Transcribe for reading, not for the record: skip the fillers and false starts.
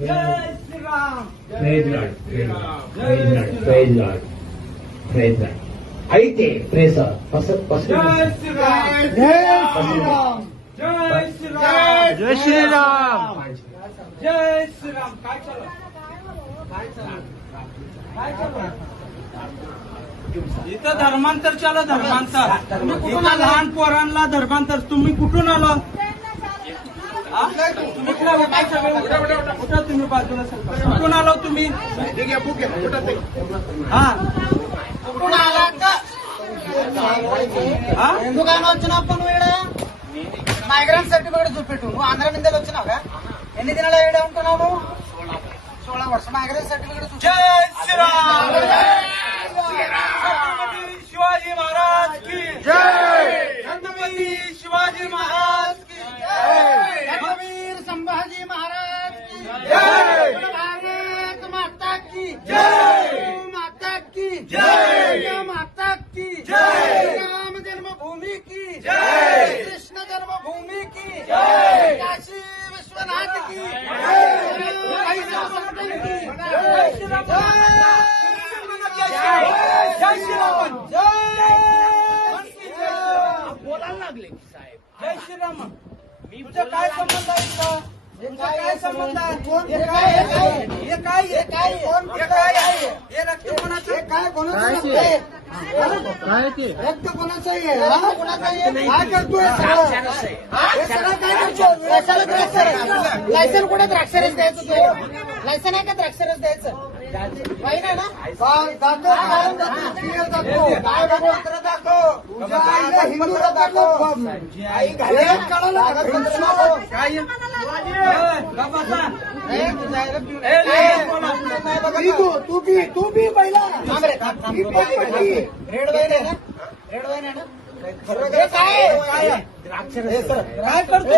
जय Shriram. Praise Lord, praise Lord, praise Lord, praise Lord, praise Lord. ऐते प्रेस जय श्रीराम. जय श्रीराम. जय श्रीराम. जय श्रीराम. जय श्रीराम. काय चालू? काय चालू? इथं धर्मांतर चालू, धर्मांतर. इथं लहान पोरांना धर्मांतर. तुम्ही कुठून आलो? कुठला काय सगळे कुठं तुम्ही बाजूला सरका. कुठून आलो तुम्ही? हा कुठून आला का? हा ఎందుకని వచ్చినావు అప్ప నువ్వు ఈడ మైగ్రెంట్ సర్టిఫికేట్ చూపెట్టు. నువ్వు ఆంధ్ర నుంచి వచ్చినావుగా? ఎన్ని దినాలు ఈడ ఉంటున్నావు నువ్వు? 16 वर्ष మైగ్రెంట్ సర్టిఫికేట్ जय श्रीराम. छत्रपती शिवाजी महाराज की जय. छत्रपती शिवाजी महाराज की जय. वीर संभाजी महाराज की जय. भारत माता की जय. माता की जय. माता की जय. राम जन्मभूमि की जय. कृष्ण जन्मभूमि की जय. काशी विश्वनाथ की आई संतन की जय श्रीराम. जय श्रीराम. बोलायला लागले साहेब. जय श्रीराम. तुझा काय संबंध आहे इथं? तुझा काय संबंध आहे? हे काय हे रक्त कोणाचं? काय कोणाचं रक्त आहे? रक्त कोणाचं आहे? हा? कोणाचं आहे? काय करतोय सगळं? हे सगळं काय करतो? कशाला द्राक्षरस? लायसन कुठे द्राक्षरस द्यायचं तुझं? लायसन आहे का द्राक्षरस द्यायचं? माहिती आहे ना? दाखव काय कागदपत्र दाखव. तुझ्या आईला हिंदूला दाखव. आई घालत काढायला कागदपत्र दाखव. काय हे? बाबा हे तुझ्या आईला पिऊन- तू बी पहिला रेड वाईन आहे ना? रेड वाईन आहे ना? हे काय आहे? काय करतो?